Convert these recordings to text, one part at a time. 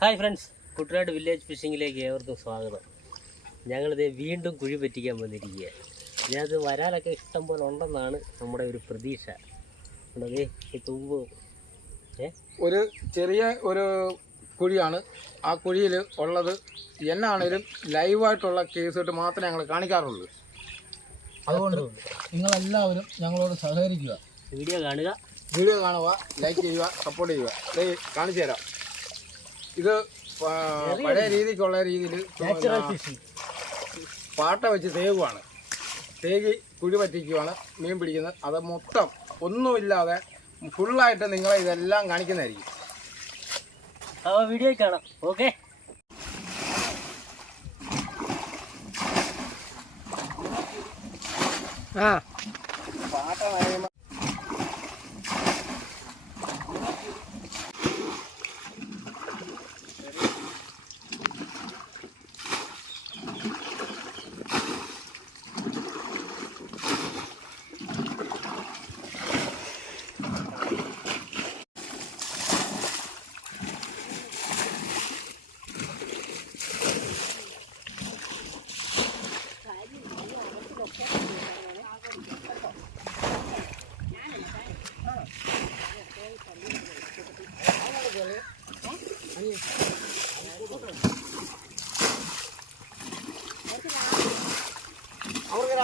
Hi friends. Kuttanad village ഫിഷിങ്ങിലേക്ക് ഏവർക്കും സ്വാഗതം. ഞങ്ങളിത് വീണ്ടും കുഴി പറ്റിക്കാൻ വന്നിരിക്കുക ഇതിനകത്ത് വരാലൊക്കെ ഇഷ്ടം പോലെ ഉണ്ടെന്നാണ് നമ്മുടെ ഒരു പ്രതീക്ഷ. ഉണ്ടത് ഈ തുമ്പ്. ഒരു ചെറിയ ഒരു കുഴിയാണ്. ആ കുഴിയിൽ ഉള്ളത് എന്നാണേലും ലൈവായിട്ടുള്ള കേസായിട്ട് മാത്രമേ ഞങ്ങൾ കാണിക്കാറുള്ളൂ. അതുകൊണ്ട് നിങ്ങളെല്ലാവരും ഞങ്ങളോട് സഹകരിക്കുക. വീഡിയോ കാണുക. വീഡിയോ കാണുക ലൈക്ക് ചെയ്യുക സപ്പോർട്ട് ചെയ്യുക. കാണിച്ചു തരാം. ഇത് പഴയ രീതിക്കുള്ള രീതിയിൽ പാട്ട വെച്ച് തേകുവാണ് തേകി കുഴി പറ്റിക്കുവാണ് മീൻ പിടിക്കുന്നത്. അത് മൊത്തം ഒന്നുമില്ലാതെ ഫുള്ളായിട്ട് നിങ്ങളെ ഇതെല്ലാം കാണിക്കുന്നതായിരിക്കും. അപ്പോൾ വീഡിയോ കാണാം. ഓക്കെ പാട്ട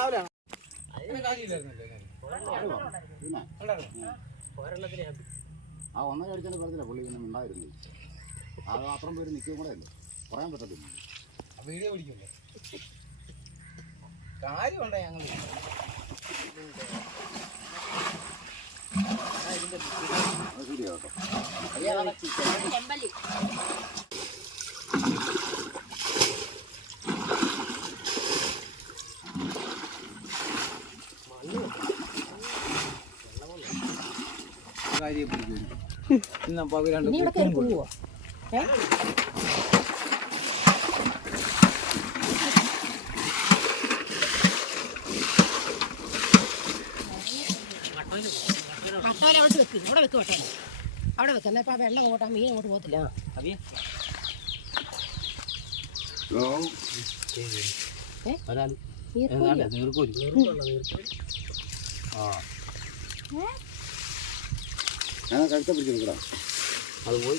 രാവിലെ. ആ ഒന്നര അടിച്ചാൽ പറഞ്ഞില്ല പുള്ളി ഇങ്ങനെ ഉണ്ടായിരുന്നു അത് അത്രയും പേര് നിൽക്കുകയും കൂടെ അല്ലേ? പറയാൻ പറ്റത്തില്ല. വീഡിയോ പിടിക്കില്ലേ കാര്യമുണ്ടോ ഞങ്ങൾ അത് വട്ടോല അവിടെ വെക്ക്. ഇവിടെ വെക്ക് വട്ടോല അവിടെ വെക്ക്. എന്നാ ഇപ്പൊ വെള്ളം അങ്ങോട്ട് ആ മീൻ അങ്ങോട്ട് പോകത്തില്ല? വരാൽ ഈർക്കില്ല. നീർക്കോലി ആ ആ ഞാൻ കഴുത്ത പിടിച്ചെടുക്കടാ അത് പോയി.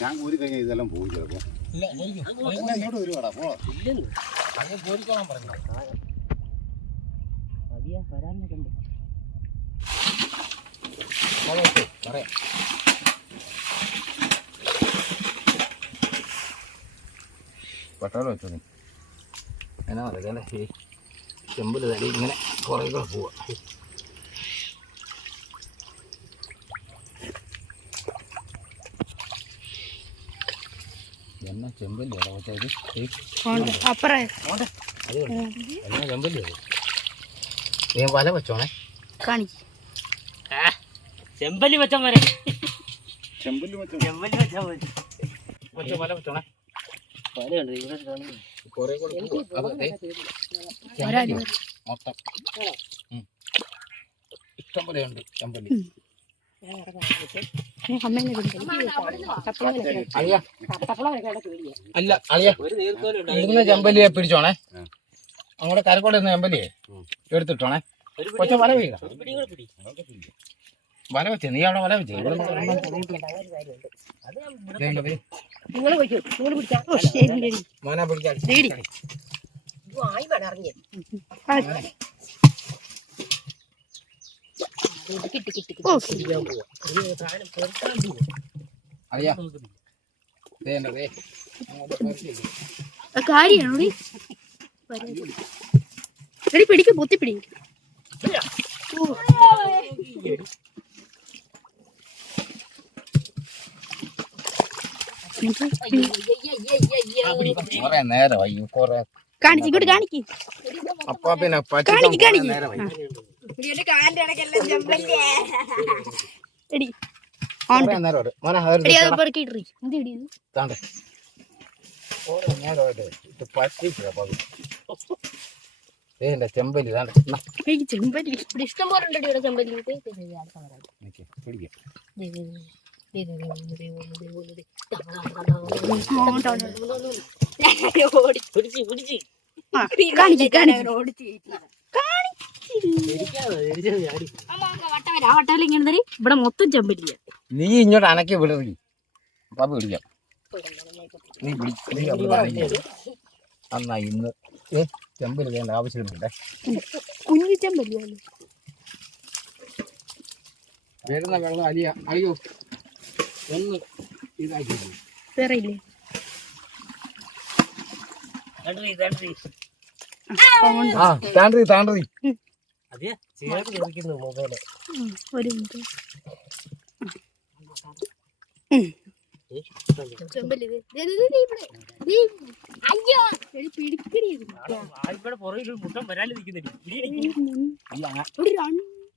ഞാൻ കൂരി കഴിഞ്ഞാൽ ഇതെല്ലാം പോകും ചിലപ്പോ. ഇല്ല പോയിക്കോ. എന്നാ ഇങ്ങോട്ട് വരുവാടാ പോ. അങ്ങനെ അങ്ങ് കോരിക്കോളാൻ പറഞ്ഞു വരാൻ പറയാം പട്ടാളം വെച്ചോ എന്നാ അറിയാലേ ഈ ചെമ്പിൽ തടി ഇങ്ങനെ കുറേ കൂടെ പോവാ. എന്നാ ചെമ്പല്ലേ? കണ്ടോ? എന്നാ ചെമ്പല്ലേ നീ വല വെച്ചോണേ. കാണിക്ക് ചെമ്പല്ലി വെച്ചാൽ മതി ചെമ്പല്ലി വെച്ചാൽ മതി വെച്ചോ വല വെച്ചോണേ. മൊത്തം. ഇഷ്ടം പോലെ ഉണ്ട് ചെമ്പല്ലി അല്ല അളിയ. ചെമ്പല്ലിയെ പിടിച്ചോണേ. അങ്ങോട്ട് കരക്കോടെ ഇരുന്ന ചെമ്പല്ലിയെ എടുത്തിട്ടോണേ. കൊച്ചു വല വീഴ. പിടി പിടി. വല വെച്ചേ നീ അവിടെ വല വെച്ചേ പുറകോട്ട് അത് ഞാൻ ഇവിടെ ദേ കാണിച്ചിങ്ങോട്ട് കാണിക്ക് കാണിക്ക് ചെമ്പല്ലി ചെമ്പല്ലി ഇഷ്ടം പോലെ ചെമ്പല്ലി ഇവിടെ മൊത്തം ചെമ്പില്ല നീ ഇങ്ങോട്ട് അനക്കി വിളിക്കാം പാപ്പ പിടിക്കാം അന്നാ ഇന്ന്. ഏ ചെമ്പിൽ വേണ്ട കുഞ്ഞു ചെമ്പല്ലേ വരുന്ന വെള്ളം അലിയ അലിയോ. ഒന്ന് ഇതാക്കി തെറിയില്ലേ താണ്ടി താണ്ടി അതെ ചേർത്ത് ചോദിക്കുന്നു മൊബൈൽ. ഒരു മിനിറ്റ്.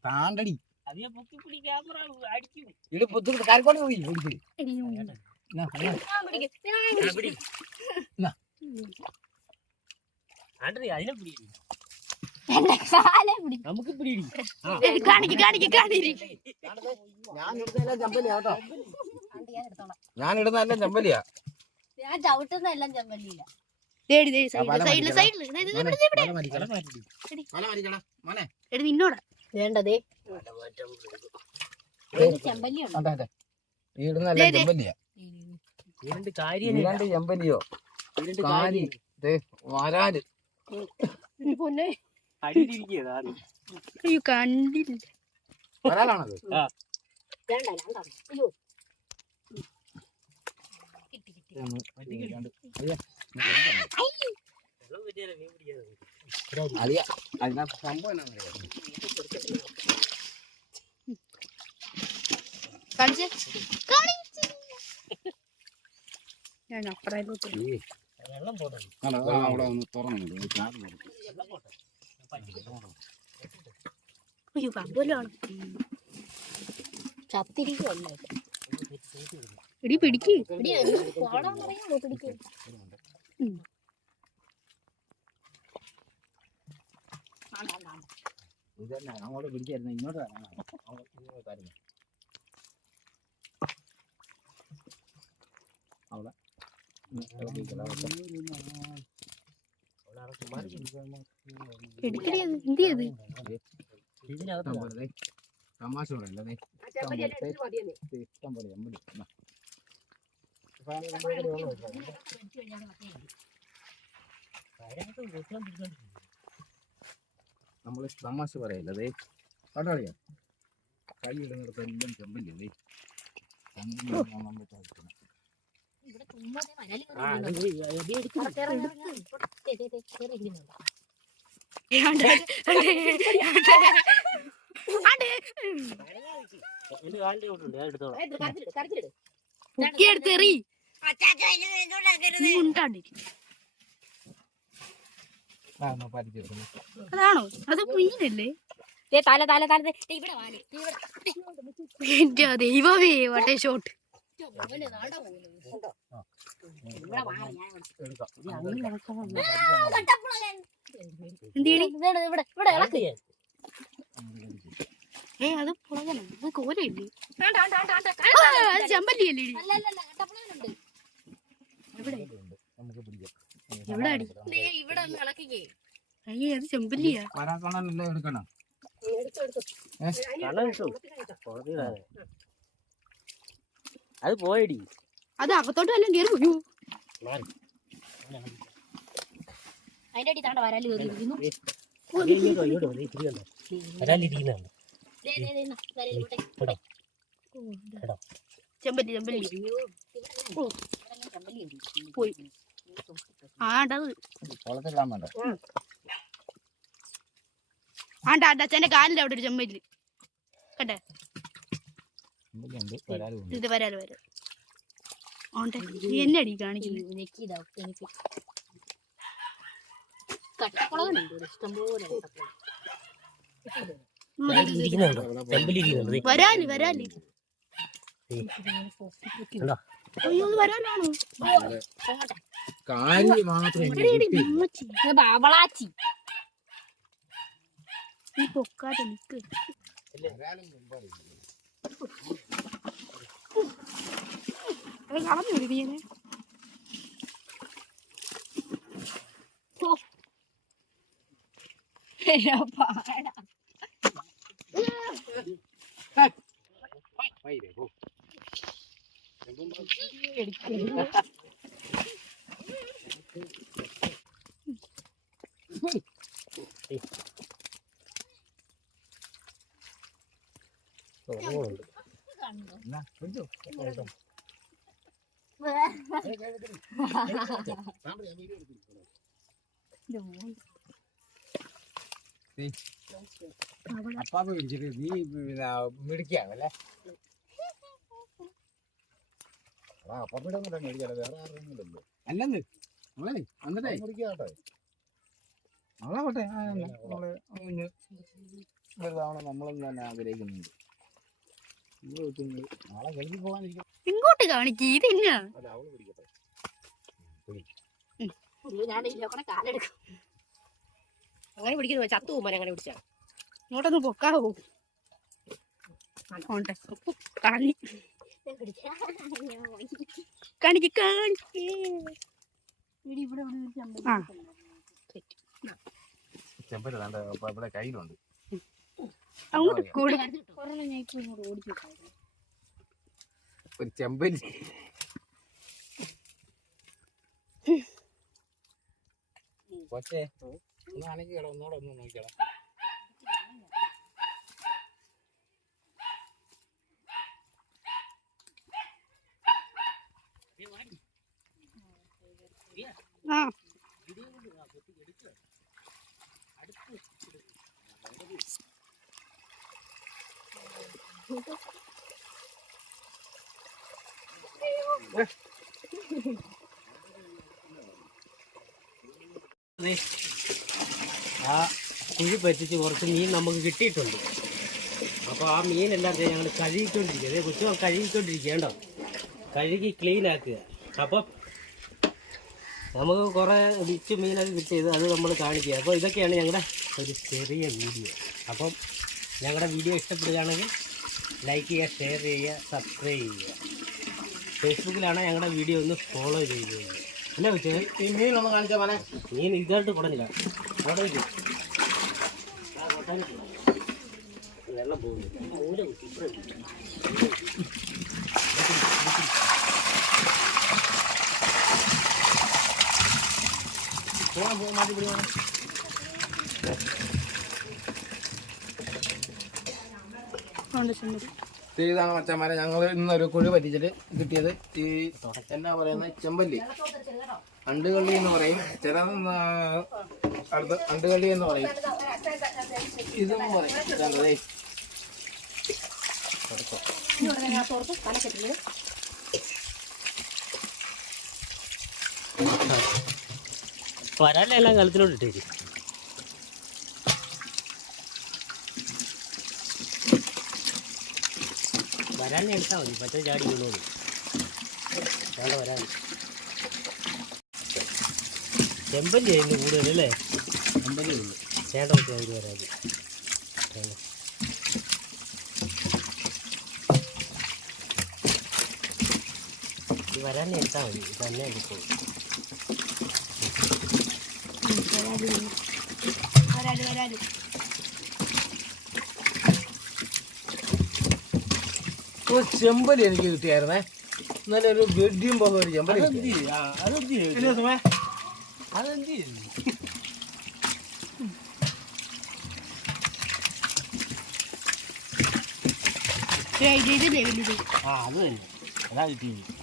താണ്ടടി. அதே புத்தி பிடிக்க നമുക്ക് ഞാൻ ചമ്പലിയാ ഞാൻ ഇടുന്നതെല്ലാം ചമ്പലിയാ ഞാൻ ചമ്പലിയില്ല നിന്നോടാ. വേണ്ടതേ. വീടുന്നല്ല ചെമ്പല്ലിയ. വീടിന്റെ ചെമ്പല്ലിയോ? കാരി. വരാൽ പൊന്നെ. അയ്യോ കണ്ടില്ല. വരാലാണത് കിട്ടി കിട്ടി അതെയാ അതിനകത്ത് സംഭവം ഞാൻ അപ്പുറയിലോട്ട് വെള്ളം പോട്ടെ അവിടെ ഒന്ന് തുറന്നു അയ്യോ പമ്പല്ലാണ് ചത്തിരിക്കുവല്ലേ ഇടി പിടിക്ക് ഇടി പോടാൻ പറയുമ്പോ പിടിക്കും ഇത് തന്നെ അങ്ങോട്ട് പിടിച്ചായിരുന്നു ഇങ്ങോട്ട് വരണം. ഇങ്ങോട്ടായിരുന്നു അവിടെ. ഇതിനകത്ത് തമാശ പറയല്ലേ ഇഷ്ടം പോലെ എമ്പടി ഭയങ്കര നമ്മൾ തമാശ പറയല്ലേ കണ്ടറിയാ? കൈ ഇടുന്നിടത്ത് എല്ലാം ചെമ്പല്ലേ എടുത്തെറി ഉണ്ടാണ്ടിരിക്കും അതാണോ? തല തല തല ദൈവമേ ഷോട്ട് ഏ അത് പുളകനാ. അത് കോരയില്ലേ ചെമ്പല്ലിയല്ലേ എവിടെ? എവിടെ അടി അയ്യേ അത് ചെമ്പല്ലിയാ വരാക്കണമെല്ലാം എടുക്കണം. അത് പോയടി. അത് അകത്തോട്ട് വല്ലതും കയറി പോയൂ. അതിന്റെ അടി താണ്ട വരാൽ കയറിയിരിക്കുന്നു ചെമ്പല്ലി ചെമ്പല്ലി. പോയി. ആണ്ടാ അച്ഛന്റെ കാലിന്റെ അവിടെ ഒരു ചെമ്പിൽ കണ്ടേ? ഇത് വരാൽ വരും ആണ്ടെ നീ എന്നെ അടി കാണിക്കുന്നു? വരാൽ വരാൽ. അയ്യോ വരാനാണോ? കാലി മാത്രം ഇവിടെ ഇടി, ഉമ്മച്ചി. ബാവളാച്ചി? നീ പൊക്കാതെ അത് കളഞ്ഞു നീ പാടാ. ഓർമ്മയുണ്ട് അപ്പാപ്പ പിടിച്ചിട്ട് നീ മിടിക്കാവല്ലേ ഒന്നും മേടിക്കാതെ വേറെ ആരുമില്ലല്ലോ അല്ലെന്ന്. നമ്മളെ വന്നിട്ടേ. മേടിക്കാട്ടെ നമ്മളെ പോട്ടെ. ആ, അല്ല, നമ്മൾ കുഞ്ഞ് വലുതാവണം നമ്മളൊന്നും തന്നെ ആഗ്രഹിക്കുന്നുണ്ട്. നാളെ പോകാനിരിക്കും ഇങ്ങോട്ട് കാണിക്കും ഇത് എന്നാ അങ്ങനെ പിടിക്കുന്നു ചത്തു പോകുമ്പോൾ അങ്ങനെ പിടിച്ചാ. ഇങ്ങോട്ടൊന്ന് പൊക്കാവോ. കാണി. കാണിക്ക് കാണിക്ക്. കയ്യിലുണ്ട്. അങ്ങോട്ട് കൊടു. ഒരു ചെമ്പലി കൊച്ചേ ഒന്ന് അനക്കിക്കട ഒന്നുകൂടെ ഒന്ന് നോക്കിക്കട ആ. ആ കുഴി പറ്റിച്ച് കുറച്ച് മീൻ നമുക്ക് കിട്ടിയിട്ടുണ്ട്. അപ്പോൾ ആ മീനെല്ലാം ഞങ്ങൾ കഴുകിക്കൊണ്ടിരിക്കുക അതേ കൊച്ചു കഴുകിക്കൊണ്ടിരിക്കുക കേട്ടോ കഴുകി ക്ലീൻ ആക്കുക. അപ്പം നമുക്ക് കുറേ വിച്ച് മീനൊക്കെ കിട്ടിയത് അത് നമ്മൾ കാണിക്കുക. അപ്പോൾ ഇതൊക്കെയാണ് ഞങ്ങളുടെ ഒരു ചെറിയ വീഡിയോ. അപ്പം ഞങ്ങളുടെ വീഡിയോ ഇഷ്ടപ്പെടുകയാണെങ്കിൽ ലൈക്ക് ചെയ്യുക ഷെയർ ചെയ്യുക സബ്സ്ക്രൈബ് ചെയ്യുക. ഫേസ്ബുക്കിലാണ് ഞങ്ങളുടെ വീഡിയോ ഒന്ന് ഫോളോ ചെയ്യുക. അല്ലേ കൊച്ചു ഈ മീനൊന്ന് കാണിച്ചാ മോനെ നീ ഇതായിട്ട് കുടഞ്ഞില്ല അവിടെ വെള്ളം പോകുന്നു മൂല കുത്തി. പോകാൻ പോകാൻ മാറ്റി പിടി മോനെ ഉണ്ട് ചെമ്പരി ഇതാണ് മച്ചന്മാരെ. ഞങ്ങൾ ഇന്നൊരു കുഴി പറ്റിച്ചിട്ട് കിട്ടിയത് ഈ എന്നാ പറയുന്നത് ചെമ്പല്ലി. അണ്ടുകള്ളി എന്ന് പറയും. ചില അടുത്ത് അണ്ടുകള്ളി എന്ന് പറയും. ഇതും പറയും. വരാനല്ലേ എല്ലാം കലത്തിലോട്ട് ഇട്ടേക്ക്. വരാനെ എടുത്താൽ മതി. പച്ച ചാടി വീണോളൂ വേണ്ട വരാൻ. ചെമ്പല്ലി ചെയ്യുന്ന കൂടുതൽ അല്ലേ? ചെമ്പല്ലി ഉള്ളു ചേട്ടൻ പറ്റി അതിന് വരാത് വരാൻ എടുത്താൽ മതി. തന്നെ എടുക്കും വരാൽ വരാൽ ഒരു ചെമ്പലി എനിക്ക് കിട്ടിയായിരുന്നേ. ഇന്നലെ ഒരു വെടിയും പോലെ ഒരു ചെമ്പലി ആ അത് തന്നെ. അതാ കിട്ടിയത്.